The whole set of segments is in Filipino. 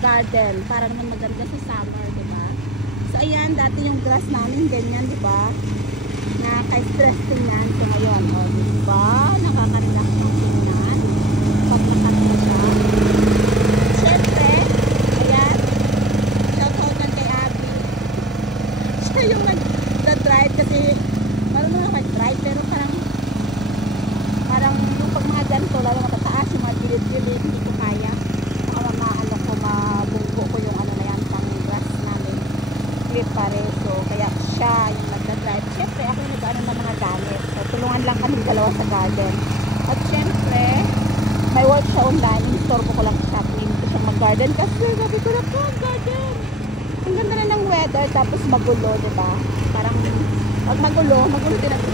garden para naman maganda sa summer, diba? So ayan, dati yung grass namin ganyan, diba? Nakaka-stress din yan. So ngayon, o diba? Nakaka-relax ng tingnan. Paglakat mo siya. Siyempre, ayan, shoutout lang kay Abby. Siya yung nag-drive kasi marunong na mag-drive pero parang yung pag mga ganito, lalo matataas yung mga gilid-gilid, hindi ko kaya. Baka mabunggo ko yung ano na yan, pang grass namin. Clip pare. So kaya siya yung nag-drive. Siyempre, ako yung nag-ano ng mga gamit. So tulungan lang kami dalawa sa garden. At siyempre, may work siya online. In-store ko lang siya. Hindi ko siyang mag-garden kasi sabi ko na po, garden. Ang ganda na ng weather, tapos magulo, diba? Parang, pag magulo din ang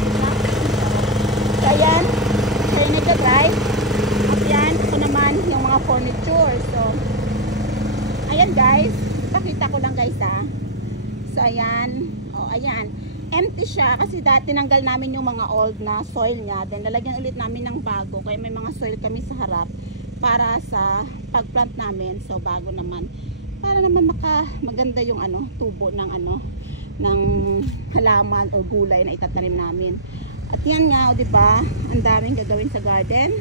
so ayan, siya yung nag-drive. At yan, ako naman yung mga furniture. So, ayan guys, pakita ko lang guys ha. So ayan, oh ayan, empty siya kasi dati tinanggal namin yung mga old na soil niya. Then lalagyan ulit namin ng bago. Kaya may mga soil kami sa harap para sa pagplant namin. So bago naman. Para naman maganda yung ano, tubo ng ano, ng halaman o gulay na itatanim namin. At yan nga, o diba, ang daming gagawin sa garden.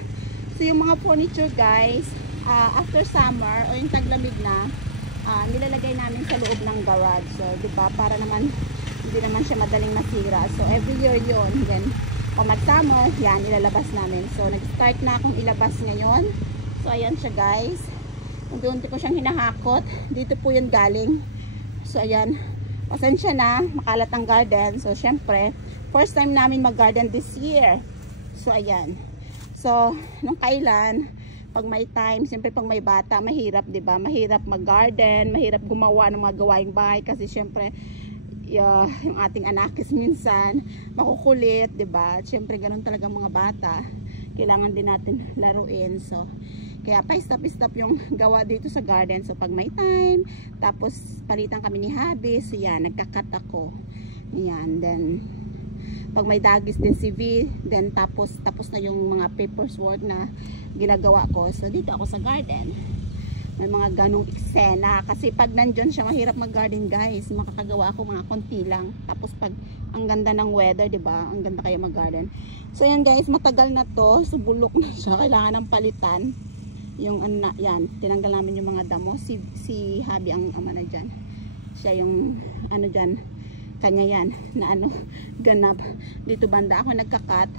So yung mga furniture guys, after summer o yung taglamig na, nilalagay namin sa loob ng garage. So diba, para naman hindi naman siya madaling masira. So every year yun. Then kung mag-summer, yan, ilalabas namin. So nag-start na akong ilabas ngayon. So ayan siya guys. Unti-unti ko siyang hinahakot. Dito po yun galing. So ayan, pasensya na, makalat ang garden. So syempre, first time namin mag-garden this year. So ayan. So nung kailan, pag may time, siyempre pag may bata, mahirap, 'di ba? Mahirap mag-garden, mahirap gumawa ng mga gawaing bahay kasi siyempre yung ating anakis minsan makukulit, 'di ba? Siyempre ganun talaga mga bata. Kailangan din natin laruin. So kaya pa-stop yung gawa dito sa garden. So pag may time, tapos palitan kami ni Habi. So yan, nagkakat ako. Yan, then pag may dagis din si V, then tapos na yung mga papers work na ginagawa ko. So dito ako sa garden. May mga ganong eksena. Kasi pag nandyan siya, mahirap mag-garden guys. Makakagawa ako mga konti lang. Tapos pag ang ganda ng weather, 'di ba? Ang ganda kayo mag-garden. So yan guys, matagal na to. So bulok na siya. Kailangan ng palitan. Yung yan, tinanggal namin yung mga damo. Si Habi ang ama na dyan. Siya yung ano dyan, kanya yan na ano, ganap. Dito banda ako nagkakat.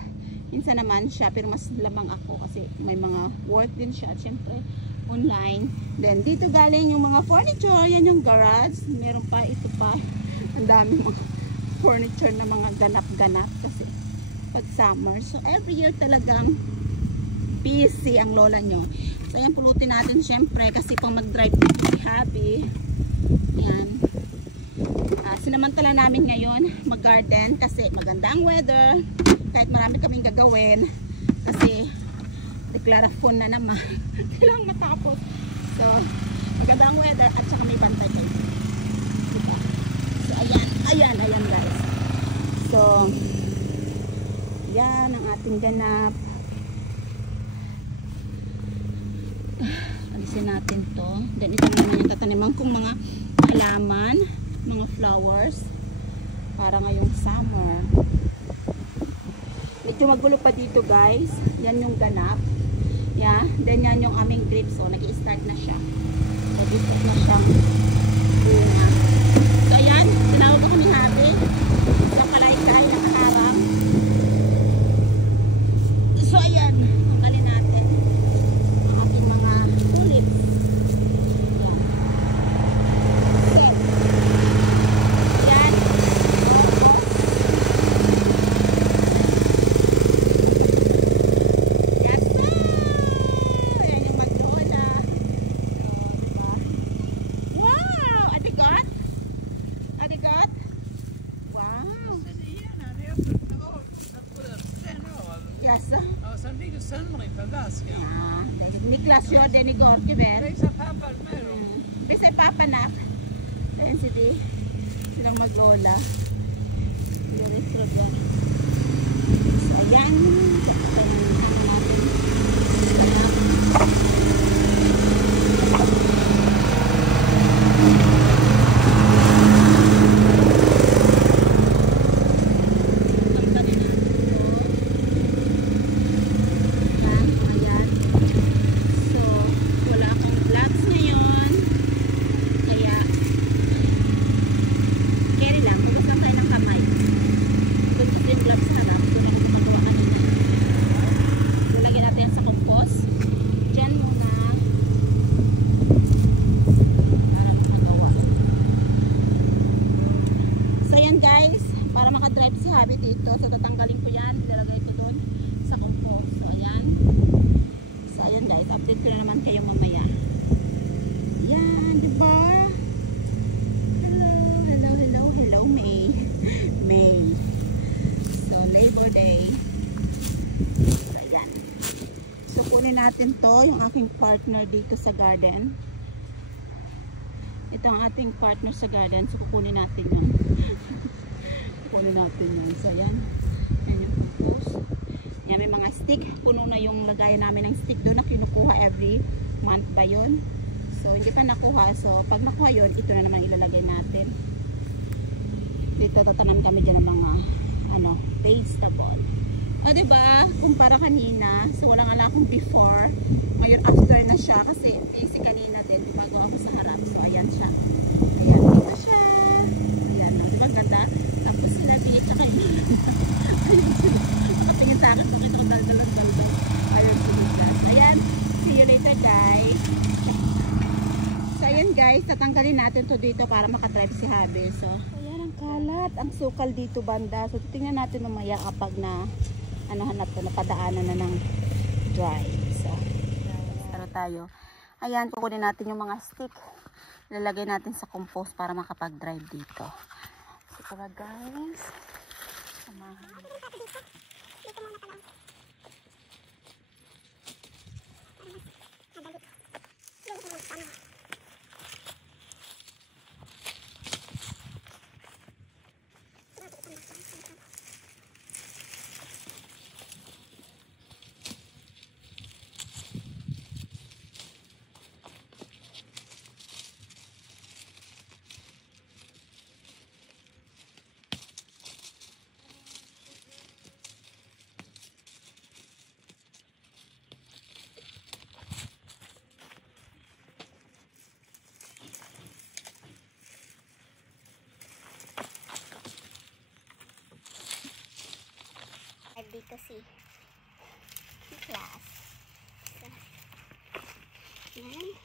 Minsan naman siya, pero mas lamang ako kasi may mga work din siya. Siyempre online. Then dito galing yung mga furniture. Yan yung garage. Meron pa, ito pa. Ang daming mga furniture na mga ganap-ganap kasi pag summer. So every year talagang busy ang lola nyo. So ayan, pulutin natin syempre kasi pang mag-drive si Habi. Ayan. Sinamantala namin ngayon mag-garden kasi maganda ang weather. Kahit marami kaming gagawin kasi deklarasyon na naman. Kailangan matapos. So maganda ang weather at saka may bantay kayo. Diba? So ayan guys. So yan ang ating ganap. Alisin natin to. Then ito naman yung tataniman kong mga halaman, mga flowers para ngayong summer. Medyo magulo pa dito guys. Yan yung ganap. Yeah. Then yan yung aming grapes. So nag-i-start na siya. Nag-i-start na siyang bunga. So ayan, tinawag ako ni Habi. Sa kalaykay nakaharang. So ayan, tanggalin natin ang ating mga tulips. Ayan. Ayan. Yes, ayan yung magnolia. Wow! Adigot? Adigot? Wow! Yes. Ja, sen ligger söndring på vasken. Ja, Niklas gör den igår kväll. Visa pappa med dem. Bisa papanak. Ayan si Di. Silang maglola. Yung istrod yan. So, ayan. Tapos ang natin. habi dito. So tatanggalin ko yan, ilalagay ko doon sa compost. So ayan. So ayan guys, update ko na naman kayo mamaya. Yan, diba? Hello, hello, hello, hello May. May. So Labor Day. So ayan. So kunin natin to, yung aking partner dito sa garden. Ito ang ating partner sa garden. So kukunin natin yun. Kukunin natin yun. So ayan. Yan yung compost. Yan, may mga stick. Puno na yung lagayan namin ng stick doon na kinukuha every month ba yun. So hindi pa nakuha. So pag nakuha yun, ito na naman ilalagay natin. Dito tatanan kami dyan ng mga vegetable. O diba? Kumpara kanina. So walang ala akong before. Ngayon after na siya. Kasi busy kanina din. Bago ako sa harap. So ayan siya. Ayan. Dito siya. Ayan. No? Diba ganda? Tapos sila bigay tsaka yun. Ayan sila. Nakatingin sa akin. Pakita ko daldal. Ayan sila. Ayan. See you later guys. So ayan guys. Tatanggalin natin to dito para makadrive si Habi. So ayan ang kalat. Ang sukal dito banda. So tingnan natin mamaya kapag na hanap to, napadaanan na ng dry. So, pero tayo. Ayan, kukunin natin yung mga stick. Ilalagay natin sa compost para makapag-drive dito. So, tara guys. Samahan. Dito si class. So, yan.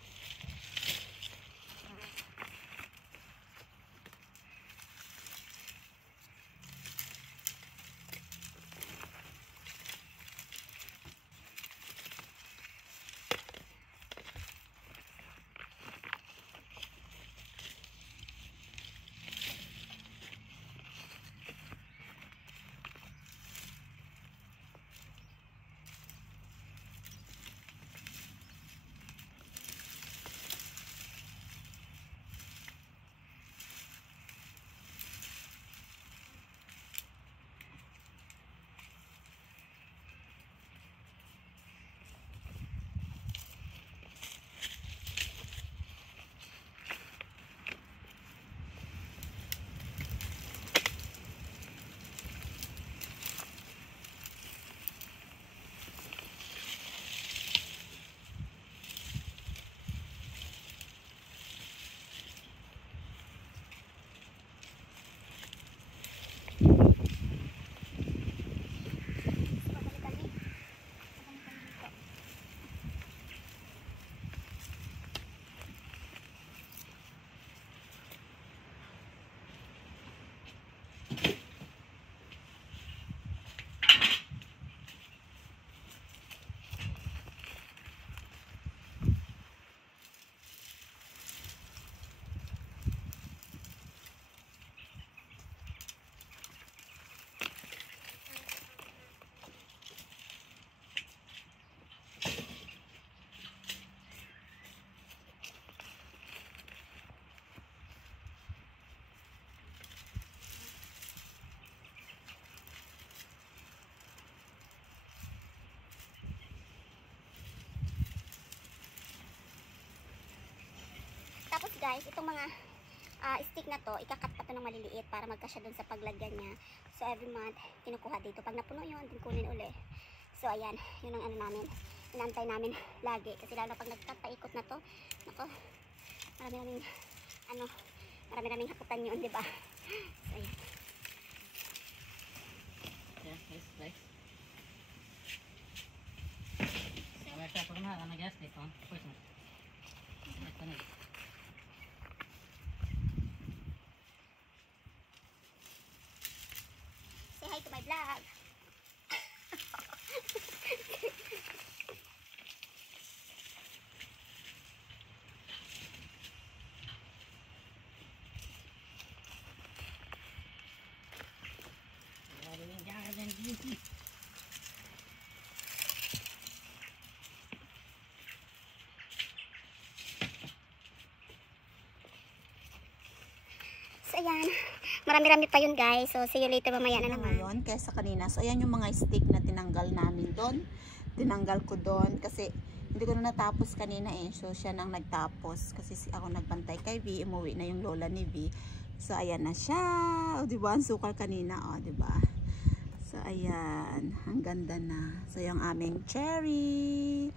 Tapos guys, itong mga stick na to, ikakat pa to ng maliliit para magkasya dun sa paglagyan niya. So every month, kinukuha dito. Pag napuno yun, din kunin uli. So ayan, yun ang namin. Inantay namin lagi. Kasi lalo pag nagkataikot na to, nako, marami-raming hakutan yun, diba? So ayan. Yeah, nice. Saya pernah anak gas deh, kan? Pues nih. Say hi So, ayan. Marami-rami pa yun, guys. So, see you later mamaya na naman. Ngayon, kaysa kanina. So, ayan yung mga stick na tinanggal namin doon. Tinanggal ko doon kasi hindi ko na natapos kanina eh. So, siya nang nagtapos kasi ako nagbantay kay V. Umuwi na yung lola ni V. So, ayan na siya. O, diba? Ang sukal kanina. O, diba? So, ayan. Ang ganda na. So, yung aming cherry.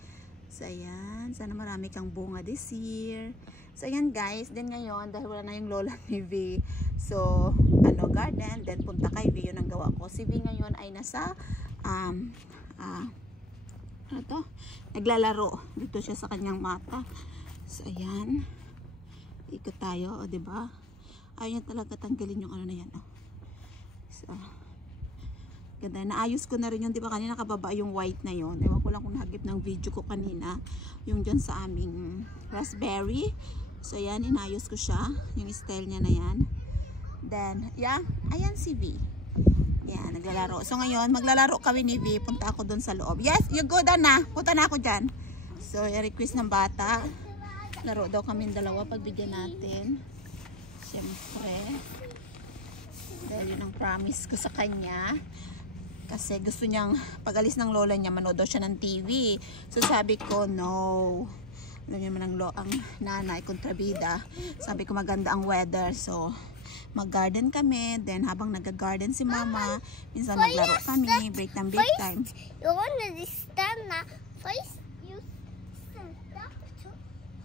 So, ayan. Sana marami kang bunga this year. So, ayan guys. Then ngayon, dahil wala na yung lola ni V. So, garden. Then, punta kay V. Yun ang gawa ko. Si V ngayon ay nasa, naglalaro. Dito siya sa kanyang mata. So, ayan. Ikot tayo. O, diba? Ayaw niya talaga tanggalin yung ano na yan. O. So, ganda. Naayos ko na rin yun. Diba kanina kababa yung white na yun. Ewan ko lang kung nahagip ng video ko kanina. Yung dyan sa aming raspberry. So, ayan. Inayos ko siya. Yung style niya na yan. Then, yeah. Ayan si V. Yan, naglalaro. So, ngayon, maglalaro kami ni V. Punta ako dun sa loob. Yes, you go down na. Punta na ako dyan. So, i-request ng bata. Laro daw kami dalawa. Pagbigyan natin. Siyempre. Dahil yun ang promise ko sa kanya. Kasi gusto niyang, pag alis ng lola niya, manood daw siya ng TV. So, sabi ko, no. Alam niyo naman ang nanay, kontrabida. Sabi ko, maganda ang weather. So, mag-garden kami. Then, habang nag-garden si mama, minsan maglaro kami. Break time. You wanna stand na. First, you stand up to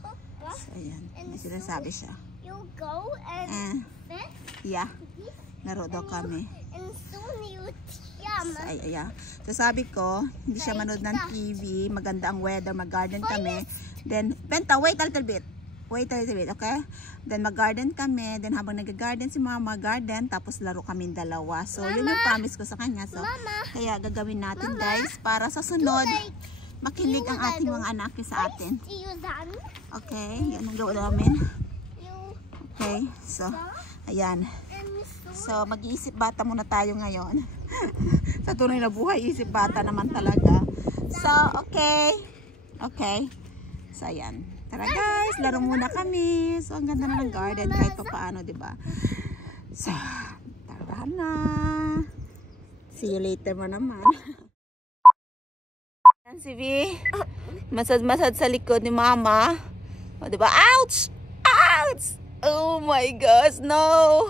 hop. So, ayan. May sinasabi siya. You go and then Yeah. Laro daw kami. and soon you jump. So, yeah. So, sabi ko, hindi siya manood ng TV. Maganda ang weather. Mag-garden kami. Then, Benta, wait a little bit. Wait a little bit, okay? Then, mag-garden kami. Then, habang nag-garden si mama, garden. Tapos, laro kami dalawa. So, yun yung promise ko sa kanya. So, kaya gagawin natin, guys. Para sa sunod, makinig ang ating mga anak sa atin. You done? Okay? Yan ang gawa namin. You Okay? So, ayan. and So, mag-iisip bata muna tayo ngayon. Sa tunay na buhay, isip bata naman talaga. So, okay. Okay. So, ayan. Tara guys, laro muna kami. So, ang ganda na ng garden kahit pa paano, diba? So, tara na. See you later mo naman. Yan si V. Masad-masad sa likod ni mama. O, diba? Ouch! Ouch! Oh my gosh, no!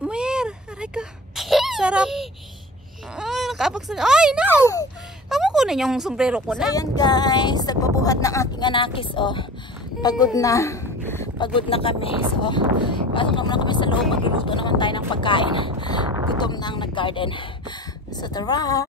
Mer, aray ka. Sarap. Ay, nakapagsalita. Ay, no! Tama ko na yung sombrero ko na. So, ayan guys. Nagpabuhat ng aking anakis. Oh. Pagod na. Pagod na kami. So, pasok naman kami sa loob. Magluluto naman tayo ng pagkain. Gutom na ang nag-garden. So, tara.